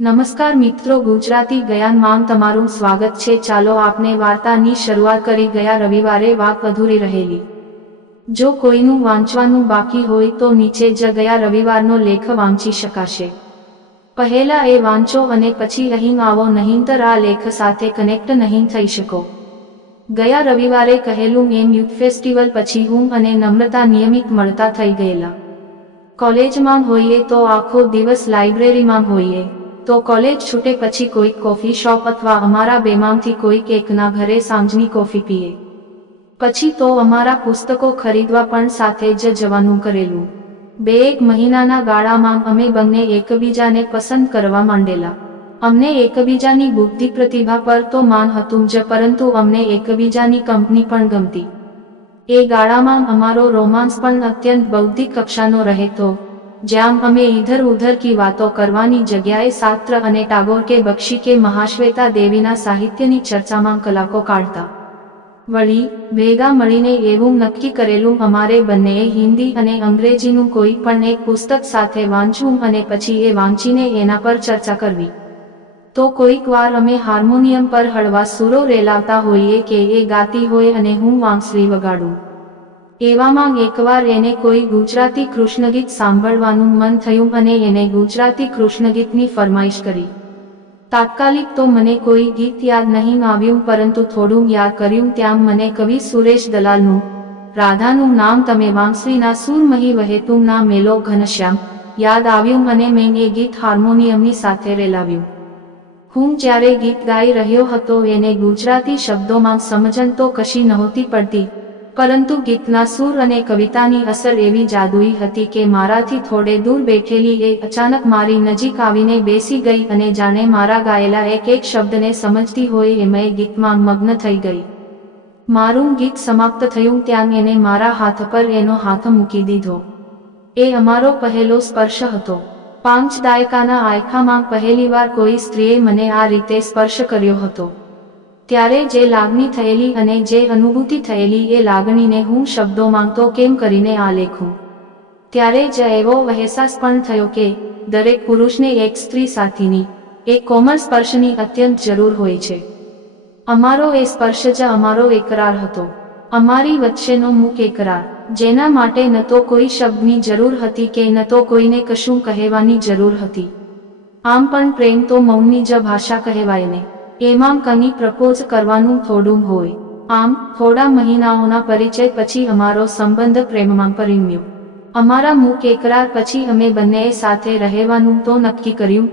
નમસ્કાર મિત્રો, ગુજરાતી ગયાનમાં તમારું સ્વાગત છે. ચાલો આપને વાર્તાની શરૂઆત કરી. ગયા રવિવારે વાત અધૂરી રહેલી. જો કોઈનું વાંચવાનું બાકી હોય તો નીચે જ ગયા રવિવારનો લેખ વાંચી શકાશે. પહેલા એ વાંચો અને પછી અહીં આવો, નહીંતર આ લેખ સાથે કનેક્ટ નહીં થઈ શકો. ગયા રવિવારે કહેલું એમ યુથ ફેસ્ટિવલ પછી હું અને નમ્રતા નિયમિત મળતા થઈ ગયેલા. કોલેજમાં હોઈએ તો આખો દિવસ લાઇબ્રેરીમાં હોઈએ. તો કોલેજ છૂટે પછી કોઈક કોફી શોપ અથવા અમારા બેમાંથી કોઈક એકના ઘરે સાંજની કોફી પીએ. પછી તો અમારા પુસ્તકો ખરીદવા પણ સાથે જ જવાનું કરેલું. બે એક મહિનાના ગાળામાં અમે બંને એકબીજાને પસંદ કરવા માંડેલા. અમને એકબીજાની બુદ્ધિ પ્રતિભા પર તો માન હતું જ પરંતુ અમને એકબીજાની કંપની પણ ગમતી. એ ગાળામાં અમારો રોમાન્સ પણ અત્યંત બૌદ્ધિક કક્ષાનો રહેતો. જ્યાં અમે ઇધર ઉધર કી વાતો કરવાની જગ્યાએ સાત્ર અને ટાગોર કે બક્ષી કે મહાશ્વેતા દેવીના સાહિત્યની ચર્ચામાં કલાકો કાઢતા. વળી, ભેગા મળીને એવું નક્કી કરેલું, અમારે બંનેએ હિન્દી અને અંગ્રેજીનું કોઈ પણ એક પુસ્તક સાથે વાંચવું અને પછી એ વાંચીને એના પર ચર્ચા કરવી. તો કોઈક વાર અમે હાર્મોનિયમ પર હળવા સુરો રેલાવતા હોઈએ કે એ ગાતી હોય અને હું વાંસળી વગાડું. એવામાં એકવાર એને કોઈ ગુજરાતી કૃષ્ણગીત સાંભળવાનું મન થયું અને એને ગુજરાતી કૃષ્ણગીતની ફરમાઈશ કરી. તાત્કાલિક તો મને કોઈ ગીત યાદ નહીં આવ્યું પરંતુ થોડું યાદ કર્યું ત્યાં મને કવિ સુરેશ દલાલનું, રાધાનું નામ તમે વાંસરીના સૂરમહી વહેતું ના મેલો ઘનશ્યામ, યાદ આવ્યું અને મેં એ ગીત હાર્મોનિયમની સાથે રેલાવ્યું. હું જ્યારે ગીત ગાઈ રહ્યો હતો એને ગુજરાતી શબ્દોમાં સમજણ તો કશી નહોતી પડતી પરંતુ ગીતના સૂર અને કવિતાની અસર એવી જાદુઈ હતી કે મારાથી થોડે દૂર બેઠેલી એ અચાનક મારી નજીક આવીને બેસી ગઈ અને જાણે મારા ગાયેલા એક એક શબ્દને સમજતી હોય એમ એ ગીતમાં મગ્ન થઈ ગઈ. મારું ગીત સમાપ્ત થયું ત્યાં એને મારા હાથ પર એનો હાથ મૂકી દીધો. એ અમારો પહેલો સ્પર્શ હતો. પાંચ દાયકાના આયખામાં પહેલીવાર કોઈ સ્ત્રીએ મને આ રીતે સ્પર્શ કર્યો હતો. ત્યારે જે લાગણી થયેલી અને જે અનુભૂતિ થયેલી એ લાગણીને હું શબ્દોમાં તો કેમ કરીને આ લેખું? ત્યારે જ એવો અહેસાસ પણ થયો કે, દરેક પુરુષને એક સ્ત્રી સાથીની એક કોમળ સ્પર્શની અત્યંત જરૂર હોય છે. અમારો એ સ્પર્શ જ અમારો એકરાર હતો. અમારી વચ્ચેનો મુખ એકરાર, જેના માટે ન તો કોઈ શબ્દની જરૂર હતી કે ન તો કોઈને કશું કહેવાની જરૂર હતી. આમ પણ પ્રેમ તો મૌનની જ ભાષા કહેવાય ને એમાં કની પ્રપોઝ કરવાનું થોડું હોય. આમ, થોડા મહિનાઓના પરિચય પછી અમારો સંબંધ પ્રેમમાં પરિણ્યો અમારા મુખ એકરાર પછી અમે બંનેએ સાથે રહેવાનું તો નક્કી કર્યું,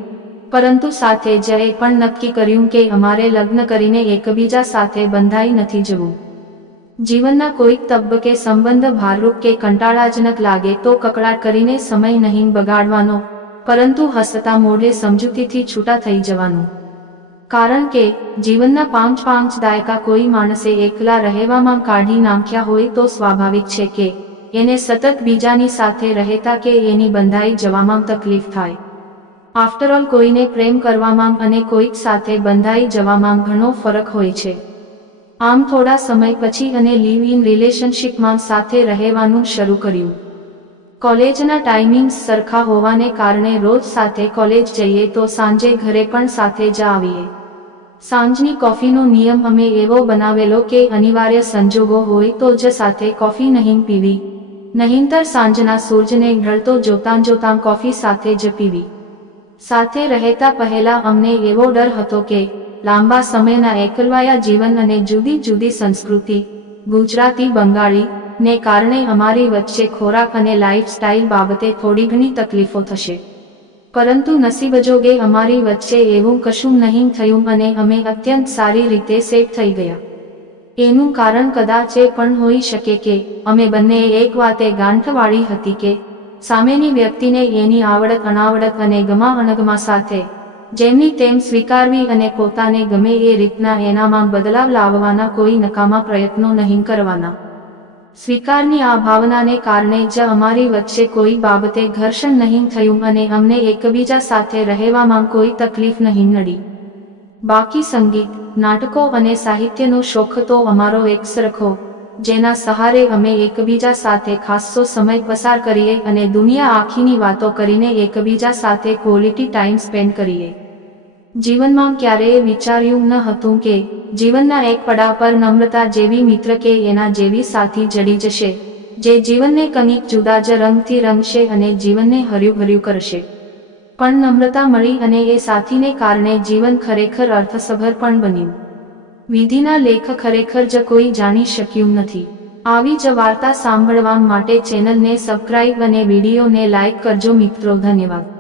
પરંતુ સાથે જ એ પણ નક્કી કર્યું કે અમારે લગ્ન કરીને એકબીજા સાથે બંધાઈ નથી જવું. જીવનના કોઈક તબક્કે સંબંધ ભારરૂપ કે કંટાળાજનક લાગે તો કકડાટ કરીને સમય નહીં બગાડવાનો, પરંતુ હસતા મોઢે સમજૂતીથી છૂટા થઈ જવાનું. કારણ કે, જીવનના પાંચ પાંચ દાયકા કોઈ માણસે એકલા રહેવામાં કાઢી નાખ્યા હોય તો સ્વાભાવિક છે કે, એને સતત બીજાની સાથે રહેતા કે એની બંધાઈ જવામાં તકલીફ થાય. આફ્ટરઓલ કોઈને પ્રેમ કરવામાં અને કોઈક સાથે બંધાઈ જવામાં ઘણો ફરક હોય છે. આમ થોડા સમય પછી અને લિવ ઇન રિલેશનશીપમાં સાથે રહેવાનું શરૂ કર્યું. કોલેજના ટાઈમિંગ્સ સરખા હોવાને કારણે રોજ સાથે કોલેજ જઈએ તો સાંજે ઘરે પણ સાથે જ આવીએ. સાંજની કોફીનો નિયમ અમે એવો બનાવેલો કે અનિવાર્ય સંજોગો હોય તો જ સાથે કોફી નહીં પીવી. નહીંતર સાંજના સૂરજને ઢળતો જોતાં જોતાં કોફી સાથે જ પીવી. સાથે રહેતા પહેલા અમને એવો ડર હતો કે, લાંબા સમયના એકલવાયા જીવન અને જુદી જુદી સંસ્કૃતિ, ગુજરાતી બંગાળી ને કારણે અમારી વચ્ચે ખોરાક અને લાઇફસ્ટાઇલ બાબતે થોડી ઘણી તકલીફો થશે. પરંતુ નસીબજોગે અમારી વચ્ચે એવું કશું નહીં થયું અને અમે અત્યંત સારી રીતે સેટ થઈ ગયા. એનું કારણ કદાચ એ પણ હોઈ શકે કે અમે બંને એક વાતે ગાંઠવાળી હતી કે સામેની વ્યક્તિને એની આવડત અનાવડત અને ગમા અણગમા સાથે, જેમની તેમ સ્વીકારવી અને પોતાને ગમે એ રીતના એનામાં બદલાવ લાવવાના કોઈ નકામા પ્રયત્નો નહીં કરવાના. સ્વીકારની આ ભાવનાને કારણે જ અમારી વચ્ચે કોઈ બાબતે ઘર્ષણ નહીં થયું અને અમને એકબીજા સાથે રહેવામાં કોઈ તકલીફ નહીં નડી. બાકી સંગીત, નાટકો અને સાહિત્યનો શોખ તો અમારો એક સરખો જેના સહારે અમે એકબીજા સાથે ખાસ્સો સમય પસાર કરીએ અને દુનિયા આખીની વાતો કરીને એકબીજા સાથે ક્વોલિટી ટાઈમ સ્પેન્ડ કરીએ. જીવનમાં ક્યારેય વિચાર્યું ન હતું કે, જીવનના એક પડા પર નમ્રતા જેવી મિત્ર કે એના જેવી સાથી જડી જશે, જે જીવનને કનિક જુદા જ રંગથી રંગશે અને જીવનને હર્યું ભર્યું કરશે. પણ નમ્રતા મળી અને એ સાથીને કારણે જીવન ખરેખર અર્થસભર પણ બન્યું. વિધિના લેખ ખરેખર જ કોઈ જાણી શક્યું નથી. આવી જ વાર્તા સાંભળવા માટે ચેનલને સબસ્ક્રાઇબ અને વિડીયોને લાઇક કરજો મિત્રો, ધન્યવાદ.